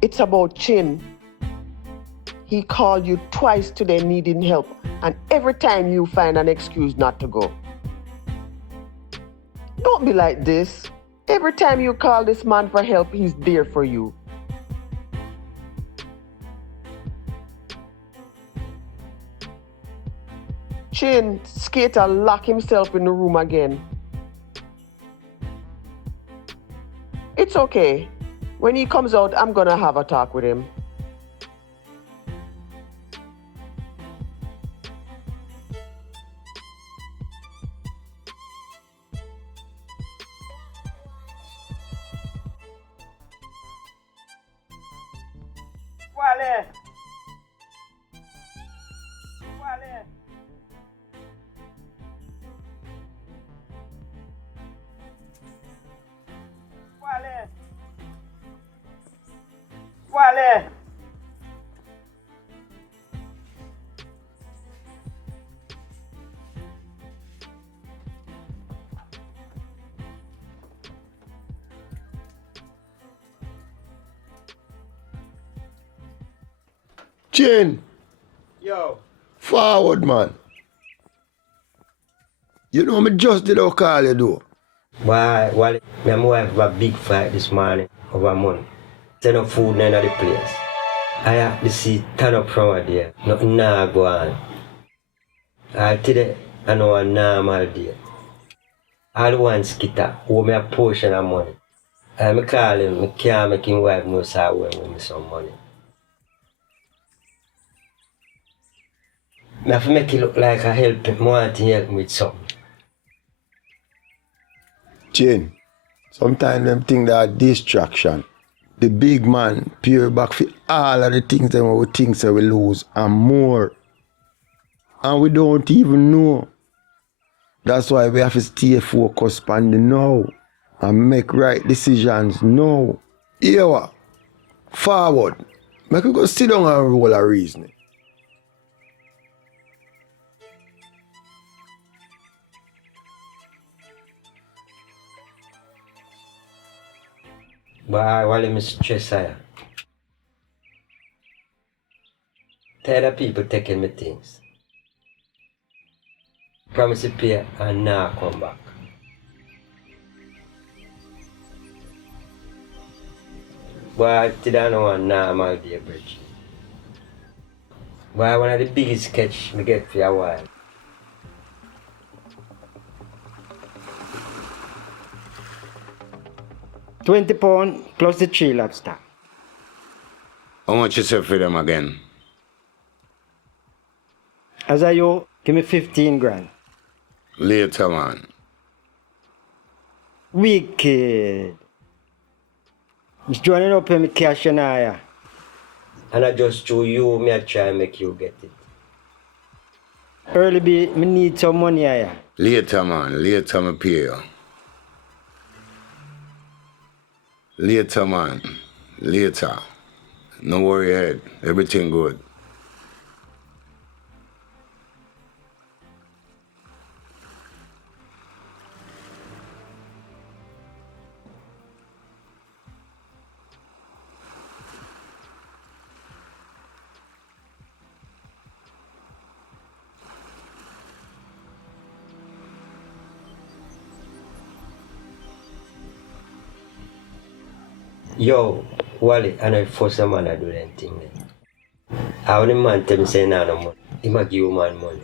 It's about Chin. He called you twice today needing help, and every time you find an excuse not to go. Don't be like this. Every time you call this man for help, he's there for you. Chin, Skater lock himself in the room again. It's okay. When he comes out, I'm gonna have a talk with him. Wallie! Wallie! Wallie! Wallie! Chin, Yo! forward, man. You know me just did not call you, though. Why, Wallie, me and my wife have a big fight this morning over money. There's no food in the place. I have to see turn up from there. Nothing now go on. Today, I know a normal day. All one skitter owe me a portion of money. I call him, I can't make him wife know so I owe me some money. I have to make it look like I help him. I want to help him with something. Chin, sometimes them think that distraction. The big man pure back for all of the things that we think that we lose and more. And we don't even know. That's why we have to stay focused on the now and make right decisions now. Here, forward. Make we go sit down and roll a reasoning. But while I'm stressed, tired of people taking me things. Promise to pay and now come back. But today I know a normal day, Bridge. But one of the biggest sketch I get for a while. £20 plus the 3 lobster. How much you say for them again? As I owe, give me 15 grand. Later, man. Wicked. Just joining up with me cash and I. And I just show you, me I try and make you get it. Early be, me need some money here. Later, man. Later, me pay you. Later, man. Later. No worry ahead. Everything good. Yo, Wallie, I know first man I do that thing. How the man tell me say no money? He might give you man money.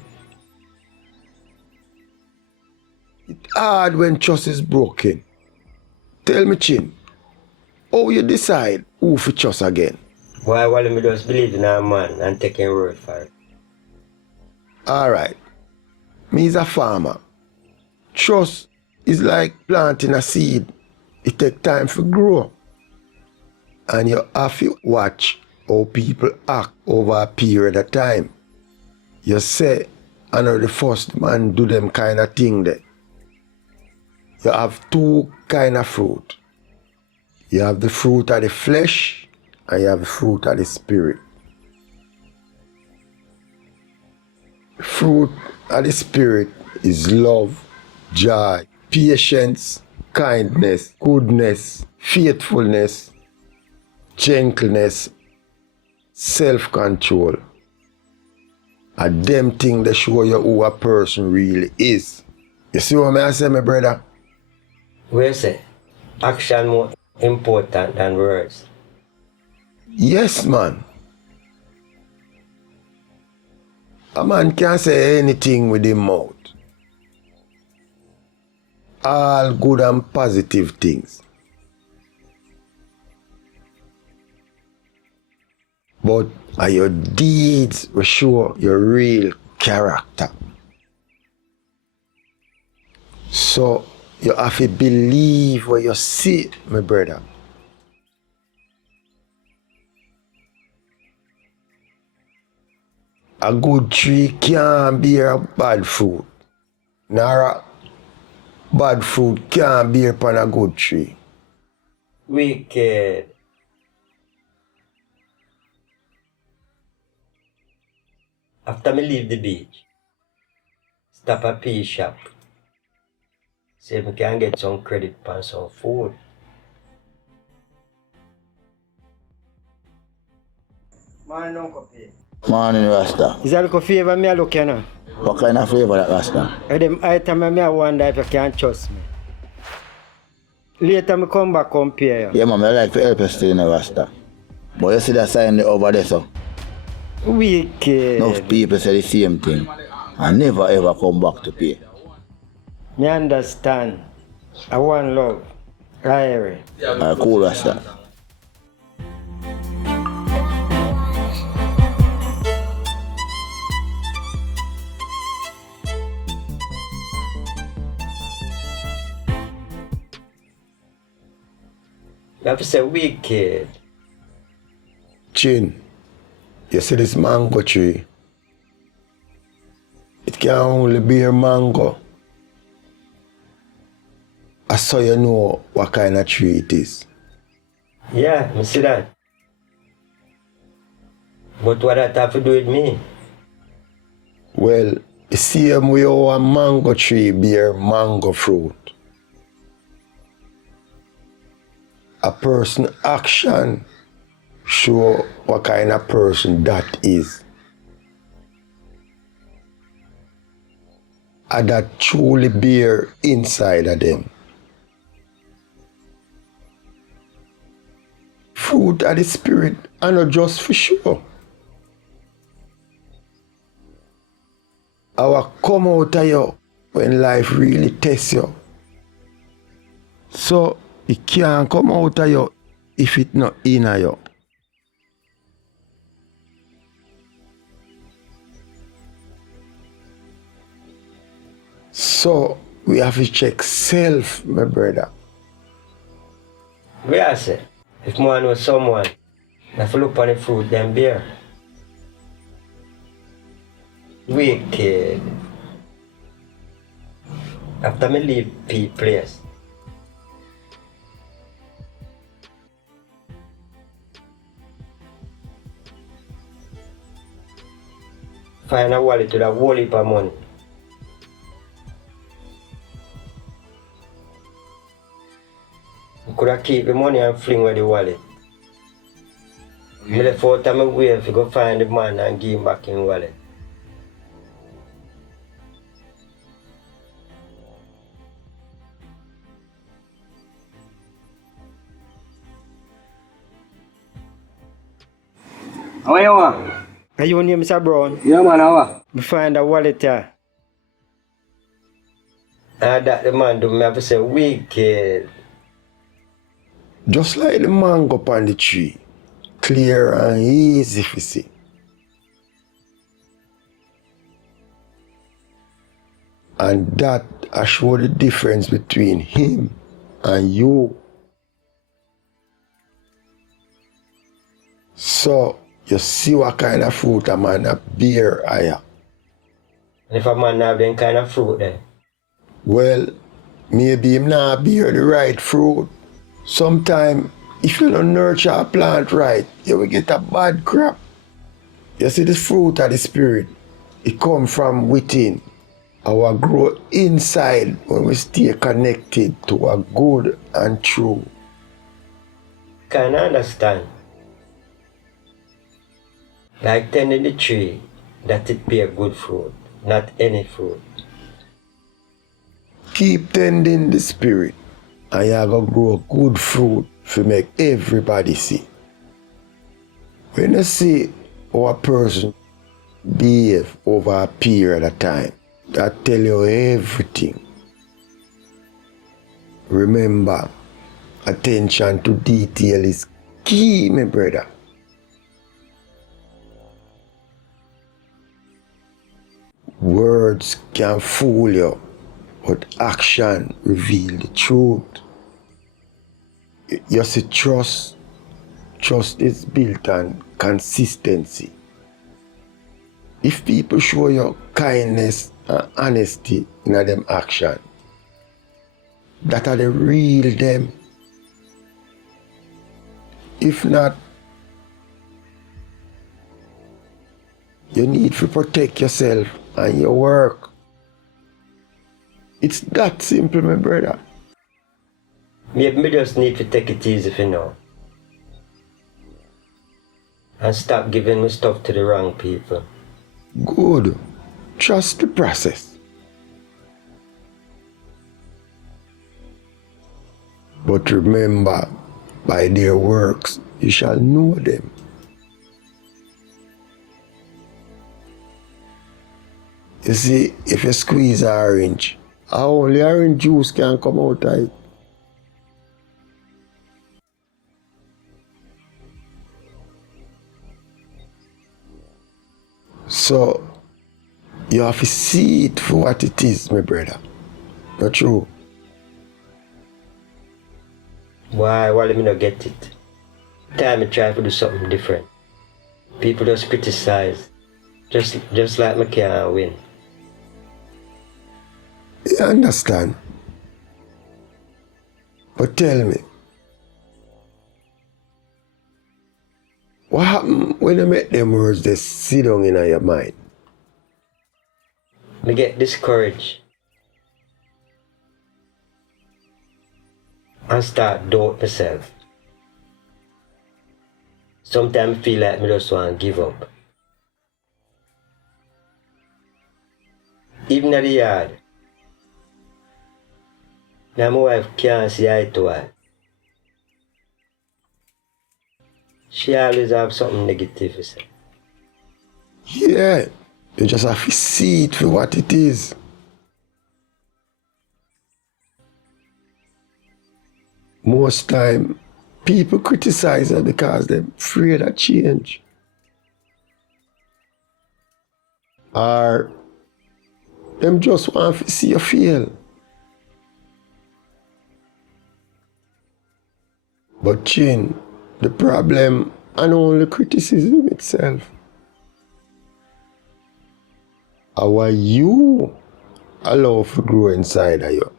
It's hard when trust is broken. Tell me, Chin, how you decide who to trust again? Why Wallie me just believe in a man and take him word for it. Alright, me is a farmer. Trust is like planting a seed. It takes time to grow. And you have to watch how people act over a period of time. You say, I know the first man do them kind of thing there. You have two kind of fruit. You have the fruit of the flesh and you have the fruit of the spirit. Fruit of the spirit is love, joy, patience, kindness, goodness, faithfulness, gentleness, self-control. And them things that show you who a person really is. You see what I say, my brother? We say action more important than words. Yes, man. A man can't say anything with his mouth. All good and positive things. But are your deeds will show your real character. So you have to believe what you see, my brother. A good tree can't bear a bad fruit. Nor a bad fruit can't bear upon a good tree. Wicked. After me leave the beach, stop at pea shop. See if I can get some credit for some food. Morning, Uncle P. Morning, Rasta. Is that a favor me look you know? What kind of flavor that Rasta? Them item I wonder if you can trust me. Later I come back compare you. Yeah, man, I like to help you still in the Rasta. But you see that sign over there, so? Wicked. Enough people say the same thing and never ever come back to pay. Me understand. I want love. Right. Cool, Rasta. You have to say wicked. Chin, you see this mango tree? It can only bear mango. I saw you know what kind of tree it is. Yeah, I see that. But what that have to do with me? Well, you see how a mango tree bear mango fruit. A person action show what kind of person that is. And that truly bear inside of them. Fruit of the spirit and not just for sure. Our come out of you when life really tests you. So it can't come out of you if it's not in of you. So we have to check self, my brother. We are say, if man know someone, I have to look on the fruit them bear. Wicked. After me leave P place. Find a wallet with a whole heap of money. I could have keep the money and fling with the wallet. I left out of my way to go find the man and give him back in the wallet. How you want? Are you name Mr. Brown? Yeah, man, how? We find a wallet here. And that the man do me have to say wicked. Just like the mango on the tree, clear and easy to see. And that I show the difference between him and you. So you see what kind of fruit a man a bear higher. And if a man have them kind of fruit then? Well, maybe him not bear the right fruit. Sometimes, if you don't nurture a plant right, you will get a bad crop. You see, the fruit of the spirit, it comes from within. Our grow inside when we stay connected to a good and true. Can I understand? Like tending the tree that it bear good fruit, not any fruit. Keep tending the spirit and you're going to grow good fruit to make everybody see. When you see how a person behave over a period of time, that tell you everything. Remember, attention to detail is key, my brother. Words can fool you, but action reveal the truth. You see, trust is built on consistency. If people show you kindness and honesty in them action, that are the real them. If not, you need to protect yourself and your work. It's that simple, my brother. Maybe me just need to take it easy for now. And stop giving me stuff to the wrong people. Good. Trust the process. But remember, by their works you shall know them. You see, if you squeeze an orange, only orange juice can come out of it. So, you have to see it for what it is, my brother. Not true? Why let me not get it? Time I try to do something different. People just criticize. Just like me can't win. You understand? But tell me, what happened when you make them words they sit down in your mind? Me get discouraged. And start doubt myself. Sometimes I feel like me just want to give up. Even at the yard, now my wife can't see eye to eye. She always have something negative to say. Yeah, you just have to see it for what it is. Most time, people criticize her because they're afraid of change. Or them just want to see you fail. But Chin, the problem and only criticism itself. How you allow to grow inside of you.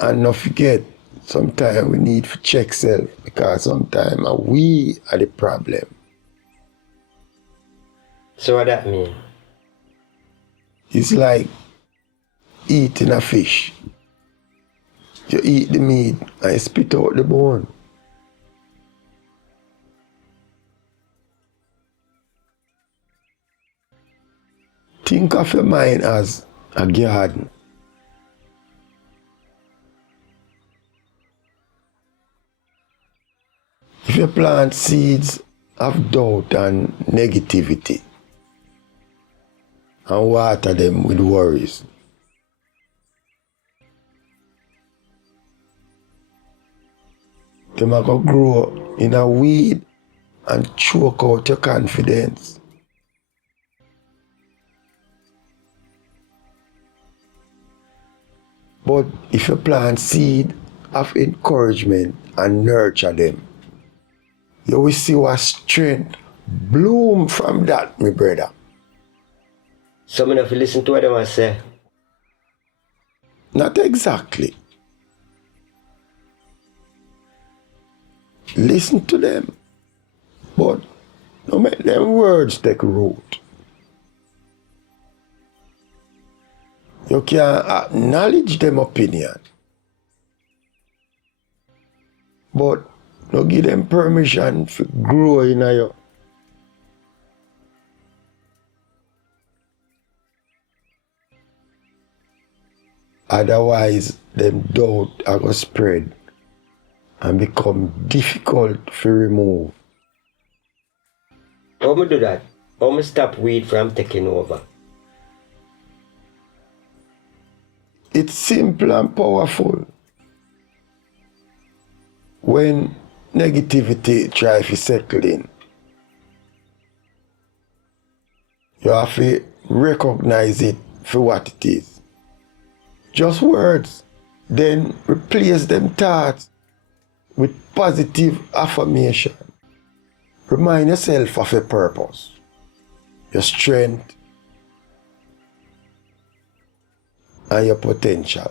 And not forget, sometimes we need to check self because sometimes we are the problem. So what that mean? It's like eating a fish. You eat the meat and you spit out the bone. Think of your mind as a garden. If you plant seeds of doubt and negativity and water them with worries, them are going to grow in a weed and choke out your confidence. But if you plant seed of encouragement and nurture them, you will see what strength bloom from that, my brother. Some of you listen to what them say. Not exactly. Listen to them, but don't make them words take root. You can acknowledge them opinion, but no give them permission to grow in you. Otherwise, them doubt are going to spread and become difficult to remove. How me do that? How me stop weed from taking over? It's simple and powerful. When negativity tries to settle in, you have to recognize it for what it is. Just words. Then replace them thoughts with positive affirmation. Remind yourself of your purpose, your strength, and your potential.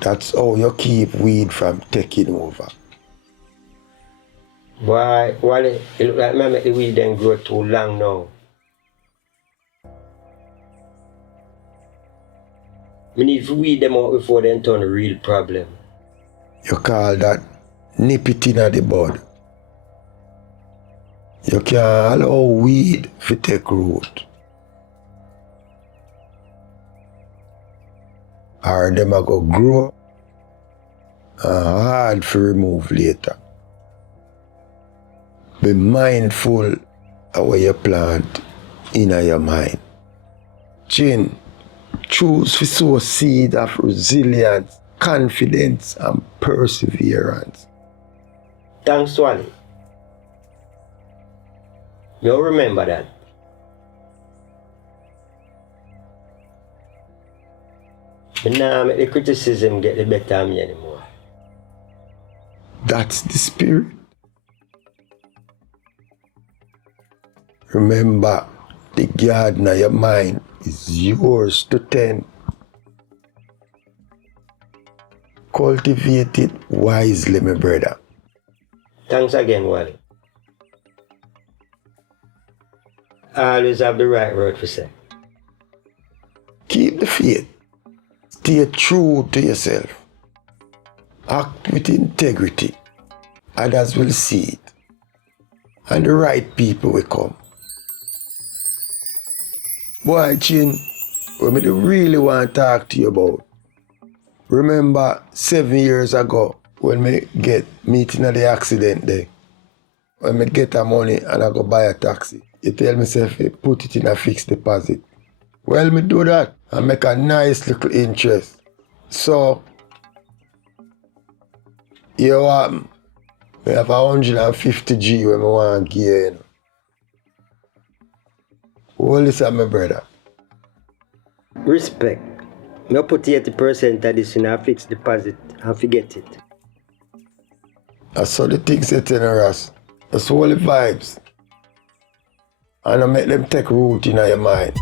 That's how you keep weed from taking over. Why, Wallie, it look like me make the weed then grow too long now. We need to weed them out before they turn a real problem. You call that nip it in the bud. You can't allow weed to take root. Or them a go grow and hard to remove later. Be mindful of what you plant in your mind. Chin, choose to sow seed of resilience, confidence, and perseverance. Thanks, Wallie. You remember that. But now make the criticism get the better of me anymore. That's the spirit. Remember, the garden of your mind is yours to tend. Cultivate it wisely, my brother. Thanks again, Wallie. I always have the right word to say. Keep the faith. Stay true to yourself. Act with integrity. Others will see it. And the right people will come. Boy, Chin, what I really want to talk to you about. Remember 7 years ago when I get meeting at the accident there. When I get the money and I go buy a taxi. You tell myself put it in a fixed deposit. Well, me do that and make a nice little interest. So, you know what? I have 150 G when I want to give you. Well, listen, my brother. Respect. Me put 80% of this in a fixed deposit and forget it. I saw the things you tell us. That's all the vibes. And I make them take root in your mind.